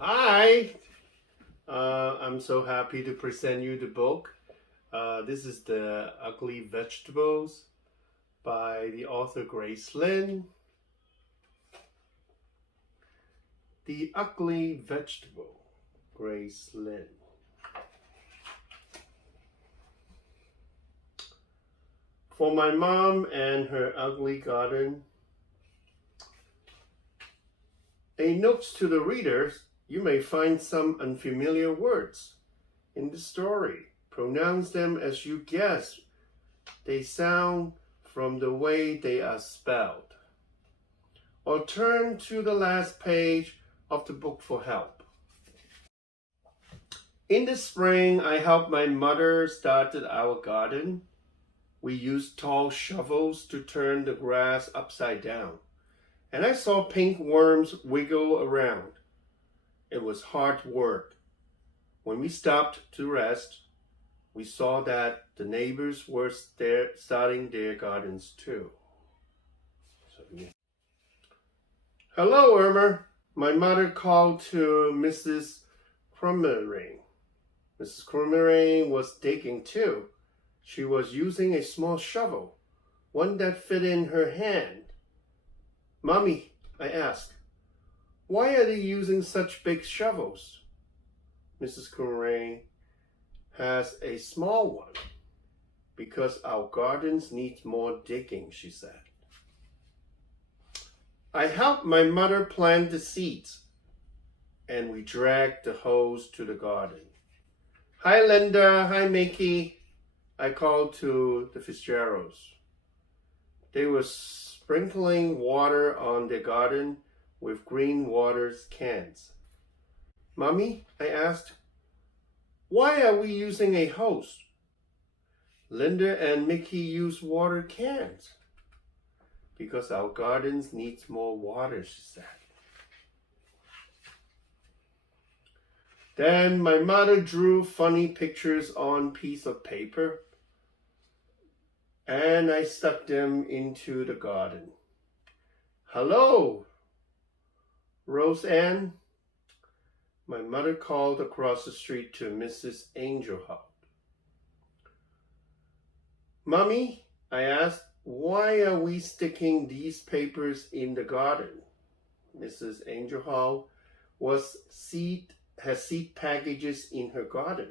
Hi! I'm so happy to present you the book. This is The Ugly Vegetables by the author Grace Lin. The Ugly Vegetable, Grace Lin. For my mom and her ugly garden. A note to the readers, you may find some unfamiliar words in the story. Pronounce them as you guess they sound from the way they are spelled. Or turn to the last page of the book for help. In the spring, I helped my mother start our garden. We used tall shovels to turn the grass upside down, and I saw pink worms wiggle around. It was hard work. When we stopped to rest, we saw that the neighbors were starting their gardens too. Hello, Irma. My mother called to Mrs. Crummerine. Mrs. Crummerine was digging too. She was using a small shovel, one that fit in her hand. Mommy, I asked, why are they using such big shovels? Mrs. Crummerine has a small one because our gardens need more digging, she said. I helped my mother plant the seeds, and we dragged the hose to the garden. Hi, Linda. Hi, Mickey. I called to the Fitzgeralds. They were sprinkling water on their garden with green water cans. Mommy, I asked, why are we using a hose? Linda and Mickey use water cans. Because our gardens need more water, she said. Then my mother drew funny pictures on a piece of paper, and I stuck them into the garden. Hello, Roseanne. My mother called across the street to Mrs. Angelhout. Mommy, I asked, why are we sticking these papers in the garden? Mrs. Angelhout has seed packages in her garden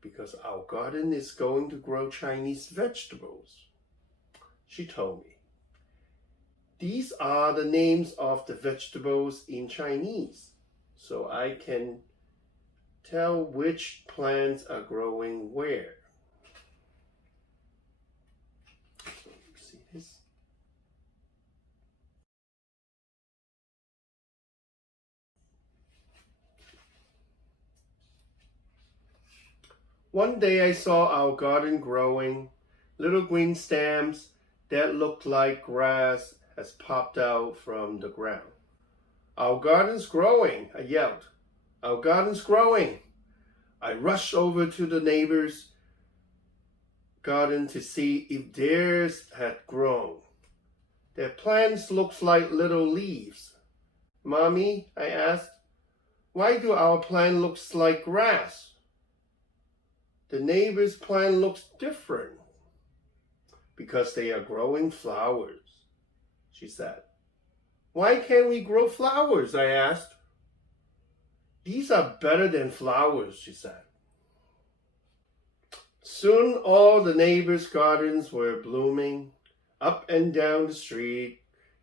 because our garden is going to grow Chinese vegetables. She told me. These are the names of the vegetables in Chinese, so I can tell which plants are growing where. So you see this? One day I saw our garden growing. Little green stems that looked like grass has popped out from the ground. Our garden's growing, I yelled. Our garden's growing. I rushed over to the neighbor's garden to see if theirs had grown. Their plants looked like little leaves. Mommy, I asked, why do our plant look like grass? The neighbor's plant looks different. Because they are growing flowers, she said. Why can't we grow flowers? I asked. These are better than flowers, she said. Soon all the neighbors' gardens were blooming. Up and down the street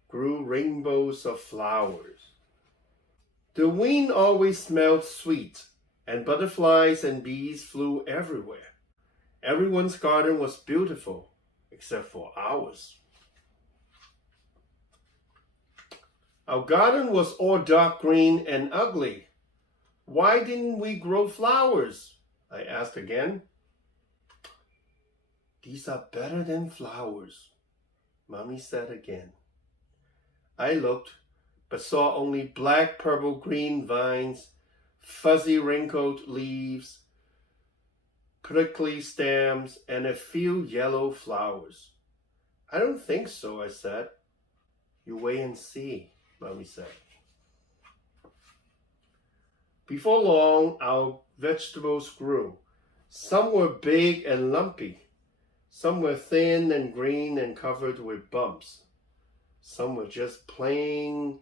grew rainbows of flowers. The wind always smelled sweet, and butterflies and bees flew everywhere. Everyone's garden was beautiful, except for ours. Our garden was all dark green and ugly. Why didn't we grow flowers? I asked again. These are better than flowers, Mommy said again. I looked, but saw only black, purple, green vines, fuzzy, wrinkled leaves, prickly stems, and a few yellow flowers. I don't think so, I said. You wait and see, Mommy said. Before long, our vegetables grew. Some were big and lumpy. Some were thin and green and covered with bumps. Some were just plain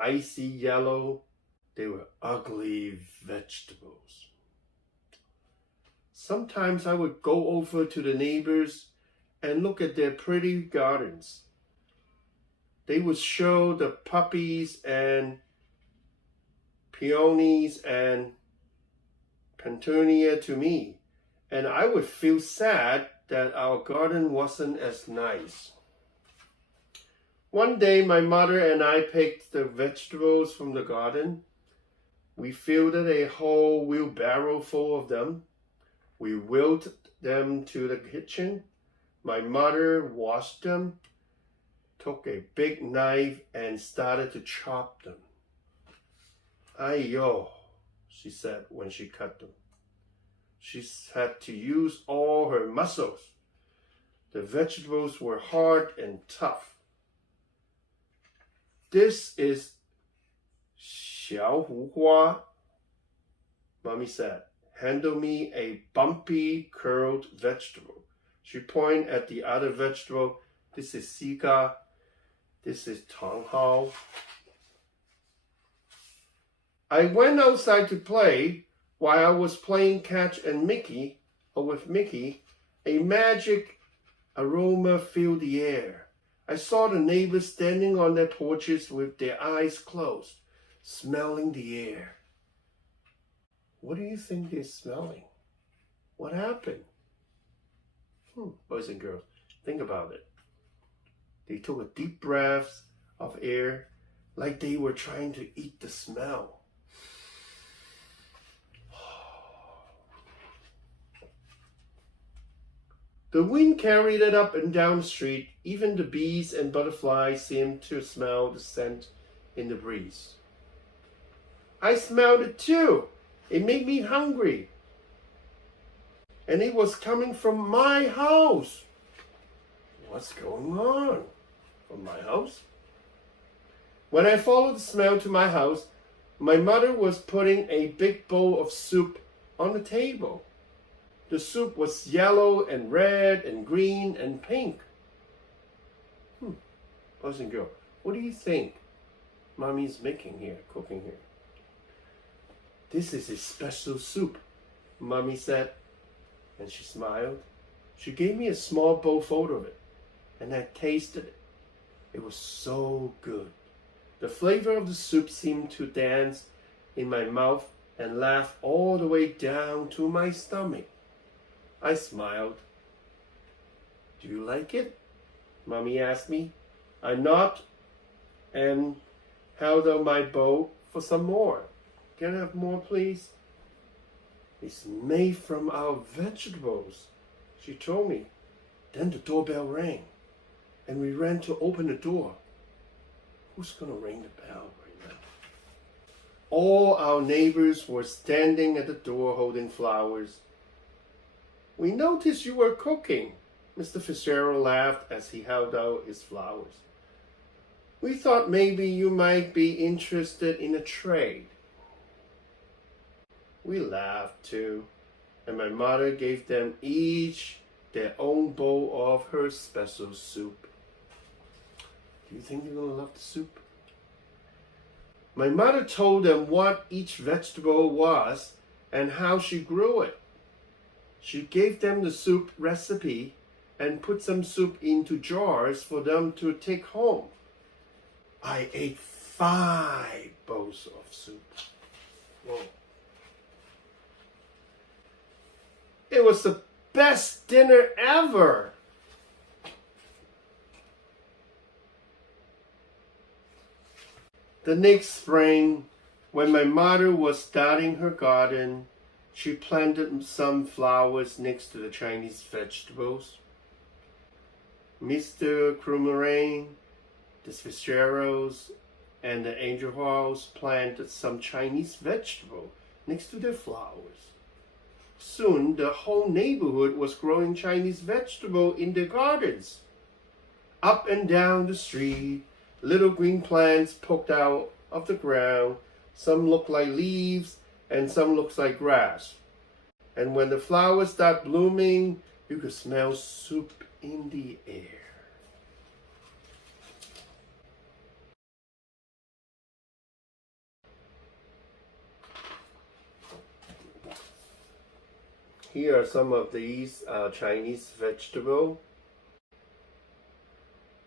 icy yellow. They were ugly vegetables. Sometimes I would go over to the neighbors and look at their pretty gardens. They would show the poppies and peonies and petunia to me, and I would feel sad that our garden wasn't as nice. One day, my mother and I picked the vegetables from the garden. We filled a whole wheelbarrow full of them. We wheeled them to the kitchen. My mother washed them, took a big knife, and started to chop them. Ayo, she said when she cut them. She had to use all her muscles. The vegetables were hard and tough. This is 小胡花, Mommy said. Handle me a bumpy, curled vegetable. She pointed at the other vegetable. This is Sika. This is Tonghao. I went outside to play. While I was playing catch and Mickey, or with Mickey, a magic aroma filled the air. I saw the neighbors standing on their porches with their eyes closed, smelling the air. What do you think they're smelling? What happened? Boys and girls, think about it. They took a deep breath of air like they were trying to eat the smell. The wind carried it up and down the street. Even the bees and butterflies seemed to smell the scent in the breeze. I smelled it too. It made me hungry. And it was coming from my house. What's going on? From my house? When I followed the smell to my house, my mother was putting a big bowl of soup on the table. The soup was yellow and red and green and pink. Boys and girls, what do you think Mommy's making here, cooking here? This is a special soup, Mommy said, and she smiled. She gave me a small bowl full of it, and I tasted it. It was so good. The flavor of the soup seemed to dance in my mouth and laugh all the way down to my stomach. I smiled. Do you like it? Mommy asked me. I nodded and held out my bowl for some more. Can I have more, please? It's made from our vegetables, she told me. Then the doorbell rang, and we ran to open the door. Who's going to ring the bell right now? All our neighbors were standing at the door holding flowers. We noticed you were cooking, Mr. Fitzgerald laughed as he held out his flowers. We thought maybe you might be interested in a trade. We laughed too, and my mother gave them each their own bowl of her special soup. Do you think you're going to love the soup? My mother told them what each vegetable was and how she grew it. She gave them the soup recipe and put some soup into jars for them to take home. I ate 5 bowls of soup. Whoa. It was the best dinner ever. The next spring, when my mother was starting her garden, she planted some flowers next to the Chinese vegetables. Mr. Crumarain, the Fitzgeralds, and the Angel Halls planted some Chinese vegetable next to their flowers. Soon, the whole neighborhood was growing Chinese vegetable in their gardens. Up and down the street, little green plants poked out of the ground. Some looked like leaves, and some looks like grass. And when the flowers start blooming, you can smell soup in the air. Here are some of these Chinese vegetables.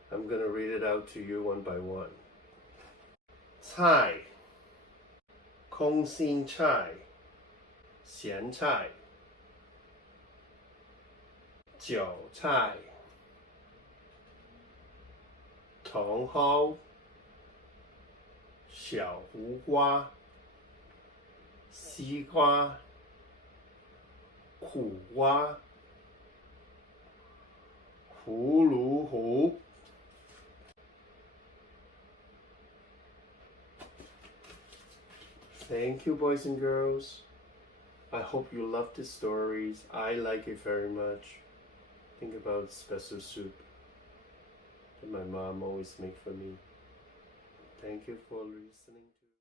I'm going to read it out to you one by one. 菜 空心菜 咸菜 韭菜 茼蒿 小胡瓜 西瓜 苦瓜 葫芦糊 Thank you, boys and girls. I hope you love these stories. I like it very much. Think about special soup that my mom always make for me. Thank you for listening to